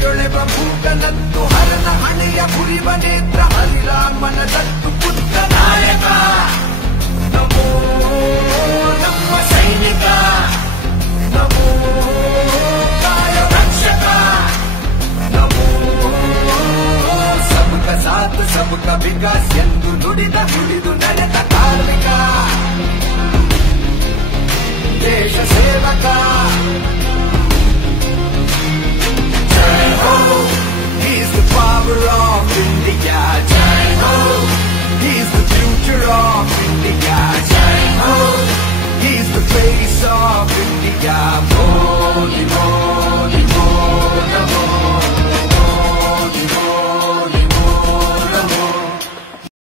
ಧರೆಯೊಳೆವ ಮೂಕನತ್ತು ಹರನ ಹಣೆಯ ಹುರಿವ ನೇತ್ರ ಹರಿರಾಮನ ದತ್ತು ಪುತ್ರ ನಾಯಕ ನಮೋ ನಮ್ಮ ಸೈನಿಕ ನಮೋ ಕಾಯ ರಕ್ಷಕ ನಮೋ ಸಬಕ ಸಾಥ್ ಸಬಕ ವಿಕಾಸ್ ಎಂದು ನುಡಿದ ನುಡಿದು ನಡೆದ ಕಾರ್ಮಿಕ ದೇಶ ಸೇವಕ